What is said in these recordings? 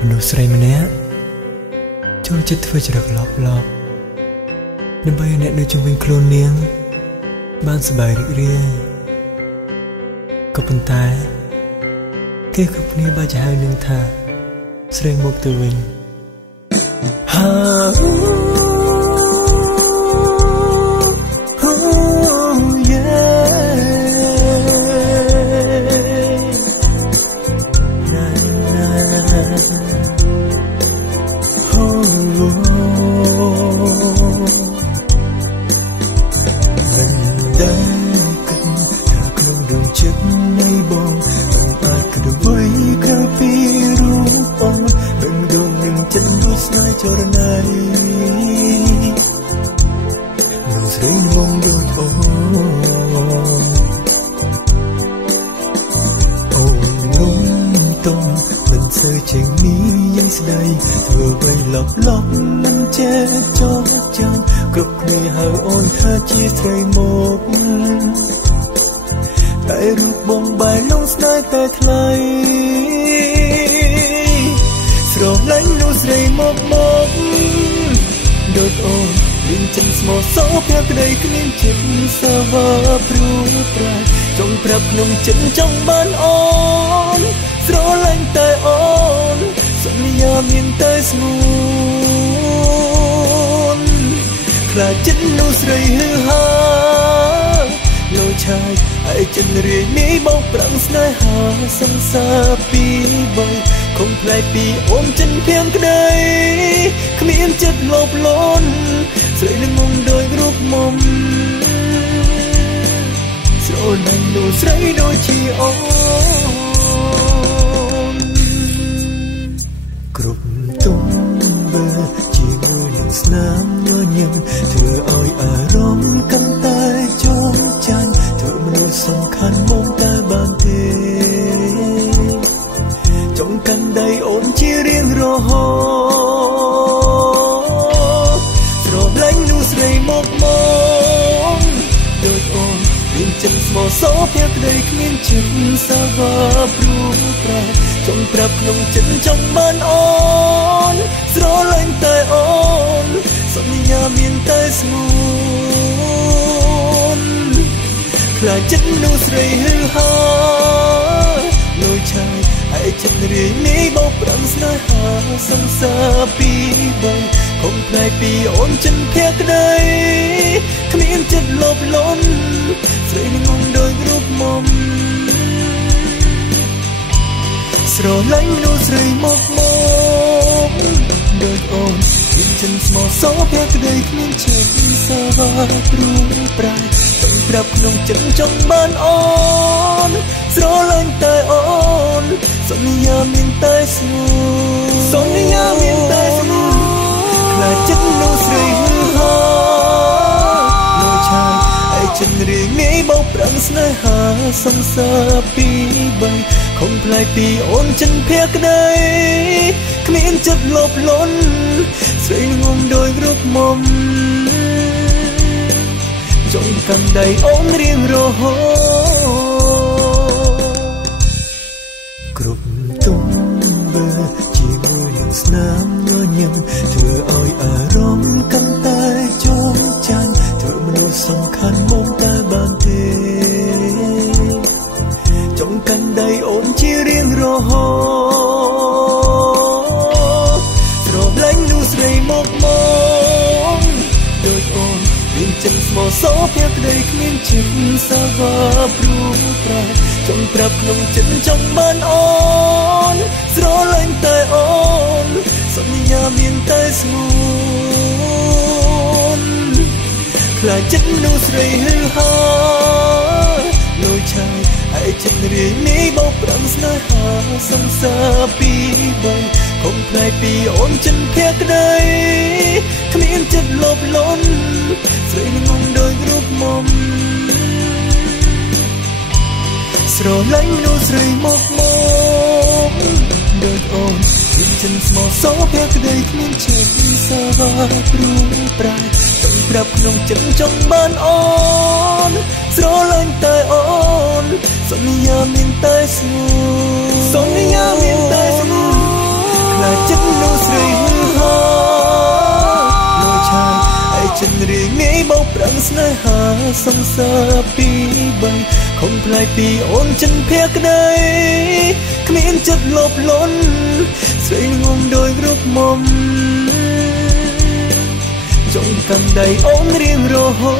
មនុស្សស្រីម្នាក់ចូលចិត្តធ្វើច្រកឡប់ដើម្បីឲ្យអ្នកនៅជុំវិញខ្លួននាងបានសប្បាយរីករាយក៏ប៉ុន្តែគេគ្រប់គ្នាបាច់ហៅនាងថាស្រីមកទៅវិញចរណៃនៅស្រីមកដូចអូនទុំមិនសូវជាងនេះយ៉ាងស្ដីធ្វើបីឡប់មិនចេះចោលចាំគ្រប់គ្នាហៅអូនថាជាស្រីមកតែរូបបងបែរលងស្នេហ៍តែថ្លៃស្រឡាញ់នោះស្រីមកដូចអូនលៀងចិនស្មោសោភក្តីគ្មានចិត្តសាវាព្រួប្រែចង់ប្រាប់ក្នុងចិត្តចង់បានអូនស្រឡាញ់តែអូនសន្យាមានតែស្ងួនខ្លាចចិត្តនោះស្រីហឺហាលោឆាយឲ្យចិត្តរាយនេះបងប្រាំងស្នេហាសង្សារពីបីคงแปลกពីអូនចិនភៀងក្តីគ្មានចិត្តលោភលន់ស្រីនឹងងងដោយរូបមុំស្រឡាញ់នោះស្រីដូចជាអូនគ្រប់ទុំបើជាមួយនឹងស្នាមញញឹមធ្វើឲ្យអារម្មណ៍កាន់តែចងចាញ់ធ្វើមនុស្សសំខាន់មកតែបានទេចង់កាន់ដៃអូនជារៀងរហូតស្រឡាញ់នោះស្រីមកដូចអូនមានចិត្តស្មោសោភក្តីគ្មានចិត្តសាវាព្រួប្រែចង់ប្រាប់ក្នុងចិត្តចង់បានអូនស្រឡាញ់តែអូនសន្យាមានតែស្ងួនខ្លាចចិត្តនោះស្រីហឺហាដូចឆាយឲ្យចិត្តរាយនេះបោកប្រាំងស្នេហាសង្សារពីបីคงแปลกពីអូនចិនភក្តីគ្មានចិត្តលោភលន់ស្រីងងដោយរូបមុំស្រឡាញ់មនុស្សស្រីមកដូចអូនមានចិត្តស្មោសោភក្តីគ្មានចិត្តសាវាព្រួប្រែចង់ប្រាប់ក្នុងចិត្តចង់បានអូនស្រឡាញ់តែអូនសន្យាមានតែស្ងួនសន្យាមានតែស្ងួនខ្លាចចិត្តនោះស្រីហឺហាលោឆាយឲ្យចិត្តរៀងនេះបោកប្រាំងស្នេហាសង្សារពីបីคงแปลกពីអូនចិនភក្តីគ្មានចិត្តលោភលន់ស្រីងងដោយរូបមុំចង់កាន់ដៃអូនរៀងរហូតគ្រប់ទុំបើជាមួយនឹងស្នាមញញឹមធ្វើឲ្យអារម្មណ៍កាន់តែចងចាញ់ធ្វើមនុស្សសំខាន់មកតែបានទេចង់កាន់ដៃអូនជារៀងរហូតស្រឡាញ់នោះស្រីមកដូចអូនមានចិត្តស្មោសោភក្តីគ្មានចិត្តសាវាព្រួប្រែចង់ប្រាប់ក្នុងចិត្តចង់បានអូនស្រឡាញ់តែអូនសន្យាមានតែស្ងួនខ្លាចចិត្តនោះស្រីហឺហាដូចឆាយឲ្យចិត្តរាយនេះបោកប្រាំងស្នេហាសង្សារពីបីคงแปลกពីអូនចិនភក្តីគ្មានចិត្តលោភលន់ស្រីងងដោយរូបមុំស្រឡាញ់មនុស្សស្រីមកដូចអូនមានចិត្តស្មោសោភក្តីគ្មានចិត្តសាវាព្រួប្រែចង់ប្រាប់ក្នុងចិត្តចង់បានអូនស្រឡាញ់តែអូនសន្យាមានតែស្ងួនសន្យាមានតែស្ងួនខ្លាច ស្នេហាសង្សារពីបីខំផ្លាយពីអូនចិនភក្តីគ្មានចិត្តលបលន់ស្រីងំដោយរូបមុំចង់កាន់ដៃអូនរៀងរហូត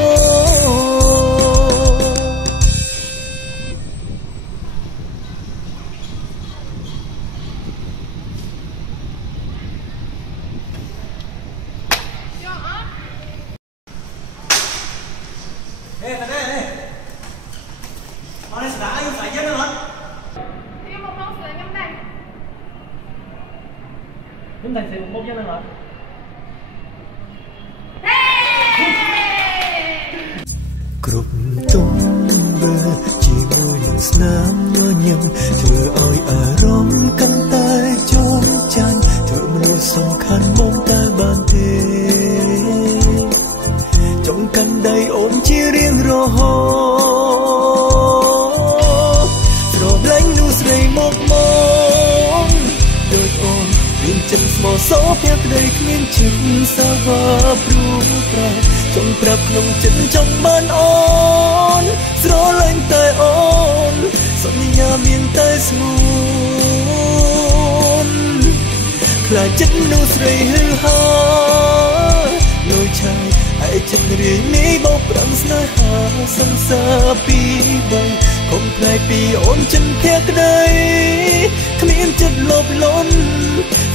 Chúng ta sẽ một nhân hả?គ្រប់ទុំបើជាមួយនឹងស្នាមញញឹមធ្វើឲ្យអារម្មណ៍កាន់តែចងចាំធ្វើមនុស្សសំខាន់មកតែបានទេចង់កាន់ដៃអូនជារៀងរហូតស្រឡាញ់នោះស្រីមកដូចអូនមានចិត្តស្មោះសរភក្តីគ្មានចិត្តសាហាវព្រួយប្រែចង់ប្រាប់ក្នុងចិត្តចង់បានអូនស្រឡាញ់តែអូនសន្យាមានតែស្ងួនខ្លាចចិត្តនោះស្រីហឺហាលុយឆាយហើយចិត្តរាយមីបោកប្រាំស្នេហាសង្សារពីបីកុំផ្លាយពីអូនចិនភក្តីគ្មានចិត្តលបលន់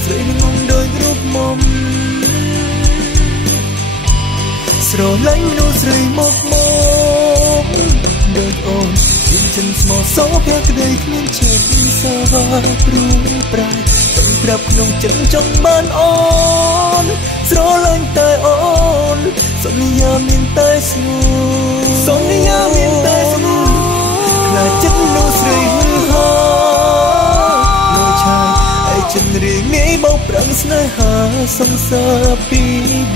ស្រីងំដោយរូបមុំស្រឡាញ់មនុស្សស្រីមកដូចអូនមានចិនស្មោះសរភក្តីគ្មានចិត្តសាហាវព្រួយប្រែចង់ប្រាប់ក្នុងចិត្តចង់បានអូនស្រឡាញ់តែអូនសន្យាមានតែស្ងួនសន្យាមានតែស្ងួនខ្លាចចិត្តនោះស្រីហឺហាលុយឆាយហើយចិត្តរៀងងាយបោកប្រាំងស្នេហាសង្សារពី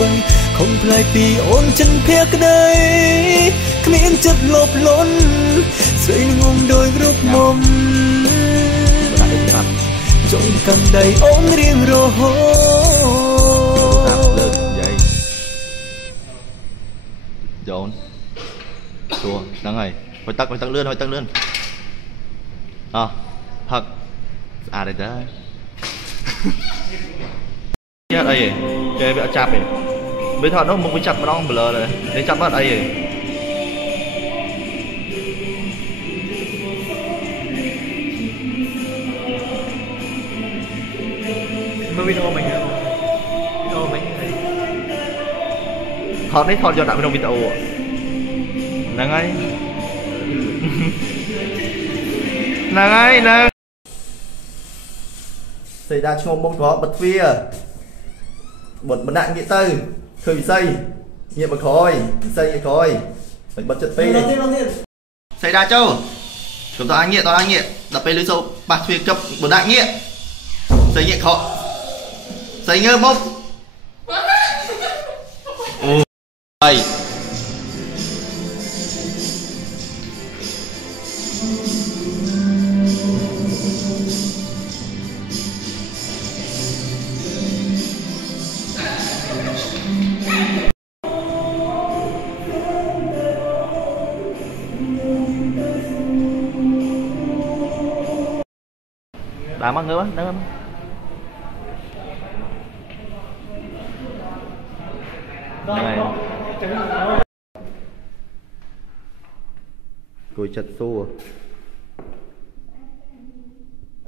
បីខំផ្លាយពីអូនចិនភក្តីគ្មានចិត្តលបលន់ស្រីងំដោយរូបមុំចង់កាន់ដៃអូនរៀងរហូតលើកយាយចូលជួហ្នឹងហើយហុយទឹកលឿនអោះផឹកស្អាតទេយ៉ាអីគេវាចាប់ទេវាថតនោះមុខវាចាប់ម្ដង blur ដែរនេះចាប់អត់អីទេមើលវីដេអូមិញថតនេះថតយកដាក់ក្នុងវីដេអូហ្នឹងហើយហ្នឹងស្រីដាឈ្ងោមមុខត្របិទទ្វារបដាក់ងាកទៅឃើញវិស័យងាកមកក្រោយវិស័យងាកក្រោយមិនបិទចិត្តពេកទេស្រីដាចូលកុំតើងាកដល់ពេលលុយសូបាសទ្វារគប់បដាក់ងាកស្រីងាកក្រោយស្រីងើបមុខអូហើយđã mất ngứa đó này cùi chặt xua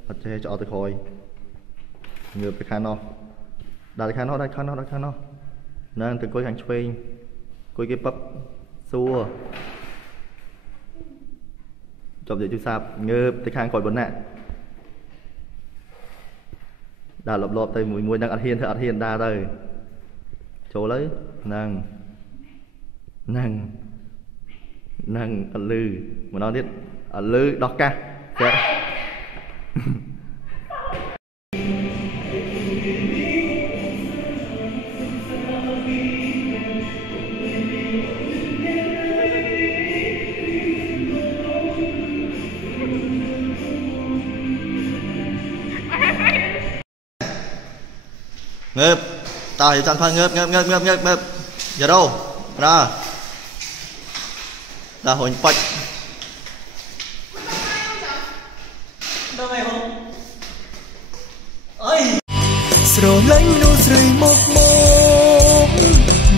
hạt chè cho từ khói ngược cái khăn nó đặt khăn nó nên từ cùi hàng chuyên cùi cái bắp xua chọc để chú sạp ngược cái khăn khỏi bẩn nè đã lọp tay mùi đang ăn hiên đa đây chỗ lấy nàng ăn lư mà nói biết ăn lư đọc ca ngớp tao thì chọn ngớp giờ đâu ra ta hồi bạch đâu mày không ơi sầu lạnh nụ rơi mộc mộc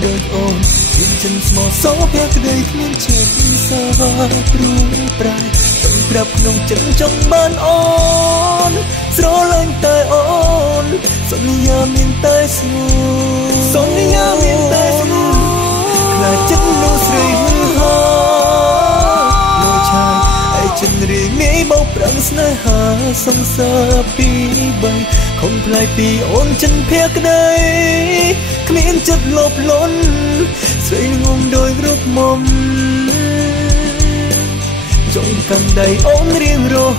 đôi ôm nhìn chân mò gió bé đây miên chết xa và rung prai tâm đập nồng chân trong ban ôn gió lạnh tai ôn xuân nhà miền tây xuân nhà miền tây là chân nụ rơi hư hả nụ trai ai chân rì nghĩ bốc răng nơi hà sông xa pi bay không phải pi ôn chân phép đây miên chất lốp lốn xây ngông đôi group mom trong căn đầy ôm riêng rồi